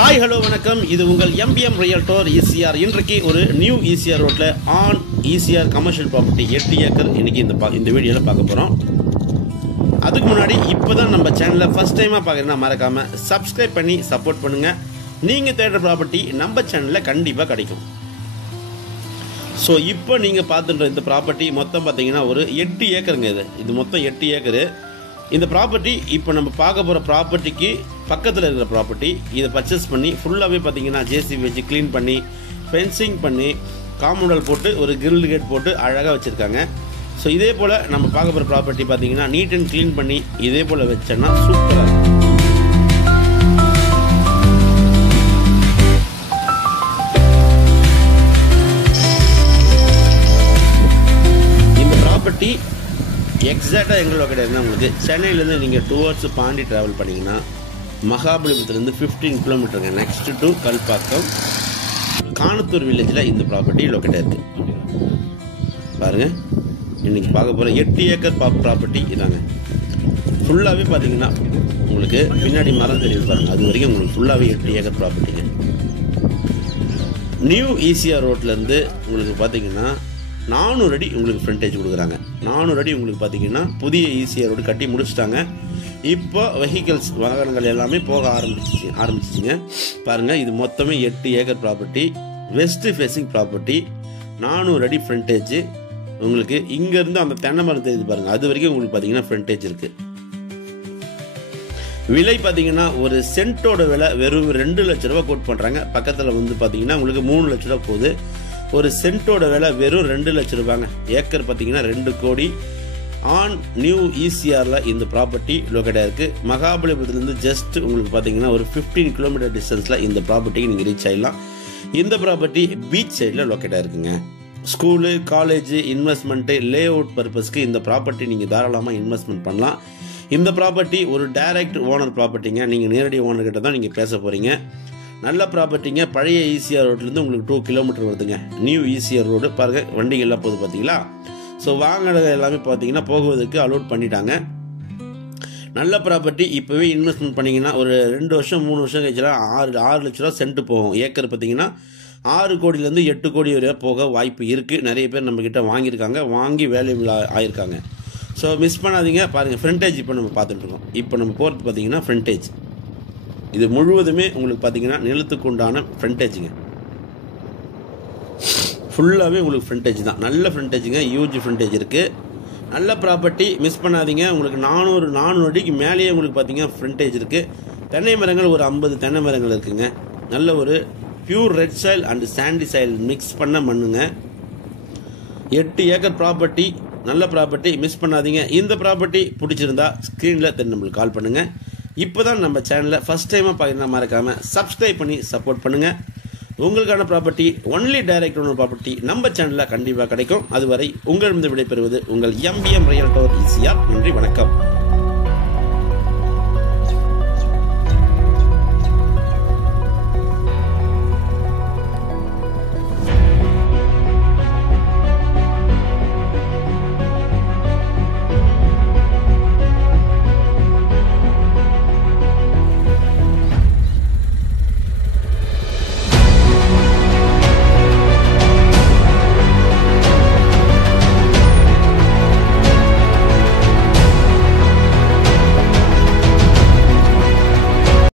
Hi hello வணக்கம். இது உங்கள் எம்பிஎம் ரியல்டோர் ஈசிஆர். இன்றைக்கு ஒரு நியூ ஈசிஆர் ரோட்டில் on ECR commercial property 8 acre இன்றைக்கி இந்த வீடியோவில் பார்க்க போகிறோம். அதுக்கு முன்னாடி இப்போ தான் நம்ம சேனலில் ஃபஸ்ட் டைமாக பார்க்குறேன்னா மறக்காமல் சப்ஸ்கிரைப் பண்ணி சப்போர்ட் பண்ணுங்கள். நீங்கள் தேடுற ப்ராப்பர்ட்டி நம்ம சேனலில் கண்டிப்பாக கிடைக்கும். ஸோ இப்போ நீங்கள் பார்த்துன்ற இந்த ப்ராப்பர்ட்டி மொத்தம் பார்த்தீங்கன்னா ஒரு 8 ஏக்கருங்க. இது மொத்தம் 8 ஏக்கரு. இந்த ப்ராப்பர்ட்டி இப்போ நம்ம பார்க்க போகிற ப்ராப்பர்ட்டிக்கு பக்கத்தில் இருக்கிற ப்ராப்பர்ட்டி. இதை பர்ச்சேஸ் பண்ணி ஃபுல்லாகவே பார்த்தீங்கன்னா ஜேசிபி வச்சு க்ளீன் பண்ணி ஃபென்சிங் பண்ணி காம்பவுண்டல் போட்டு ஒரு கிரில் கேட் போட்டு அழகாக வச்சுருக்காங்க. ஸோ இதே போல் நம்ம பார்க்க போகிற ப்ராப்பர்ட்டி பார்த்தீங்கன்னா நீட் அண்ட் க்ளீன் பண்ணி இதே போல் வச்சோன்னா சூப்பராக இருக்கும். இந்த ப்ராப்பர்ட்டி எக்ஸாக்டாக எங்களோட கிடையாதுன்னா உங்களுக்கு சென்னையிலேருந்து நீங்கள் டுவர்ட்ஸ் பாண்டி ட்ராவல் பண்ணிங்கன்னா மகாபலிபுரத்துலேருந்து 15 கிலோமீட்டருங்க. நெக்ஸ்ட் டு கல்பாக்கம் காணத்தூர் வில்லேஜில் இந்த ப்ராப்பர்ட்டி லொக்கேட் இருக்குது. பாருங்கள், இன்றைக்கி பார்க்க போகிற 8 ஏக்கர் ப்ராப்பர்ட்டி இதாங்க. ஃபுல்லாகவே பார்த்தீங்கன்னா உங்களுக்கு பின்னாடி மரம் தெரியுது பாருங்கள், அது வரைக்கும் உங்களுக்கு ஃபுல்லாகவே 8 ஏக்கர் ப்ராப்பர்ட்டிங்க. நியூ ஈசிஆர் ரோட்லேருந்து உங்களுக்கு பார்த்தீங்கன்னா 400 அடி உங்களுக்கு ஃப்ரண்டேஜ் கொடுக்குறாங்க. 400 அடி உங்களுக்கு பார்த்தீங்கன்னா புதிய ஈசிஆர் ரோடு கட்டி முடிச்சுட்டாங்க. இப்போ வெஹிக்கிள்ஸ் வாகனங்கள் எல்லாமே போக ஆரம்பிச்சிச்சிங்க. பாருங்கள், இது மொத்தமே 8 acre property, west facing property, 400 அடி ஃப்ரண்டேஜ். உங்களுக்கு இங்கேருந்து அந்த தென்னை மரம் தெரியுது பாருங்கள், அது வரைக்கும் உங்களுக்கு பார்த்தீங்கன்னா ஃப்ரண்டேஜ் இருக்குது. விலை பார்த்தீங்கன்னா ஒரு சென்ட்டோட விலை வெறும் 2 லட்ச ரூபா கோட் பண்ணுறாங்க. பக்கத்தில் வந்து பார்த்தீங்கன்னா உங்களுக்கு 3 லட்ச ரூபா போகுது. ஒரு சென்ட்டோட விலை வெறும் 2 லட்ச ரூபாங்க. ஏக்கர் பார்த்தீங்கன்னா 2 கோடி. ஆன் நியூ ஈசிஆரில் இந்த ப்ராப்பர்ட்டி லொக்கேட்டாக இருக்குது. மகாபலிபுரத்துலேருந்து ஜஸ்ட் உங்களுக்கு பார்த்தீங்கன்னா ஒரு 15 கிலோமீட்டர் டிஸ்டன்ஸில் இந்த ப்ராப்பர்ட்டிக்கு நீங்கள் ரீச் ஆகிடலாம். இந்த ப்ராப்பர்ட்டி பீச் சைடில் லொக்கேட்டாக இருக்குங்க. School, college, investment, layout பர்பஸ்க்கு இந்த ப்ராப்பர்ட்டி நீங்கள் தாராளமாக இன்வெஸ்ட்மெண்ட் பண்ணலாம். இந்த ப்ராப்பர்ட்டி ஒரு டைரக்ட் ஓனர் ப்ராப்பர்ட்டிங்க. நீங்கள் நேரடி ஓனர்கிட்ட தான் நீங்கள் பேச போகிறீங்க. நல்ல ப்ராப்பர்ட்டிங்க. பழைய ஈசிஆர் ரோட்லேருந்து உங்களுக்கு 2 கிலோமீட்டர் வருதுங்க. நியூ ஈசிஆர் ரோடு பாருங்கள், வண்டிகள் எல்லாம் போகுது பார்த்தீங்களா. ஸோ வாகனங்கள் எல்லாமே பார்த்தீங்கன்னா போகுவதற்கு அலோட் பண்ணிட்டாங்க. நல்ல ப்ராப்பர்ட்டி. இப்போவே இன்வெஸ்ட்மெண்ட் பண்ணிங்கன்னா ஒரு 2 வருஷம் 3 வருஷம் கழிச்சுலாம் 6 லட்ச ரூபா சென்ட்டு போகும். ஏக்கர் பார்த்தீங்கன்னா 6 கோடியிலேருந்து 8 கோடி வரை போக வாய்ப்பு இருக்குது. நிறைய பேர் நம்மக்கிட்ட வாங்கியிருக்காங்க, வாங்கி வேல்யூபிள் ஆகியிருக்காங்க. ஸோ மிஸ் பண்ணாதீங்க. பாருங்கள், ஃப்ரண்டேஜ் இப்போ நம்ம பார்த்துட்ருக்கோம். இப்போ நம்ம போகிறது பார்த்தீங்கன்னா ஃப்ரண்டேஜ். இது முழுவதுமே உங்களுக்கு பார்த்தீங்கன்னா நிலத்துக்கு உண்டான ஃப்ரண்டேஜுங்க. ஃபுல்லாகவே உங்களுக்கு ஃப்ரண்டேஜ் தான். நல்ல ஃப்ரண்டேஜுங்க, யூஜ் ஃப்ரண்டேஜ் இருக்குது. நல்ல ப்ராப்பர்ட்டி, மிஸ் பண்ணாதீங்க. உங்களுக்கு 400 அடிக்கு மேலேயே உங்களுக்கு பார்த்தீங்கன்னா ஃப்ரண்டேஜ் இருக்குது. தென்னை மரங்கள் ஒரு 50 தென்னை மரங்கள் இருக்குங்க. நல்ல ஒரு pure red soil and Chandy soil mix பண்ண மண்ணுங்க. 8 ஏக்கர் ப்ராப்பர்ட்டி, நல்ல ப்ராப்பர்ட்டி, மிஸ் பண்ணாதீங்க. இந்த ப்ராப்பர்ட்டி பிடிச்சிருந்தா ஸ்க்ரீனில் நம்மளுக்கு கால் பண்ணுங்கள். இப்போ தான் நம்ம சேனலில் ஃபஸ்ட் டைமாக பார்க்குறதா மறக்காமல் சப்ஸ்கிரைப் பண்ணி சப்போர்ட் பண்ணுங்கள். உங்களுக்கான property only direct owner property நம்ம சேனலில் கண்டிப்பாக கிடைக்கும். அதுவரை உங்களிடம் விடைபெறுவது உங்கள் எம்பிஎம் ரியல்டோர் ஈசிஆர். நன்றி, வணக்கம்.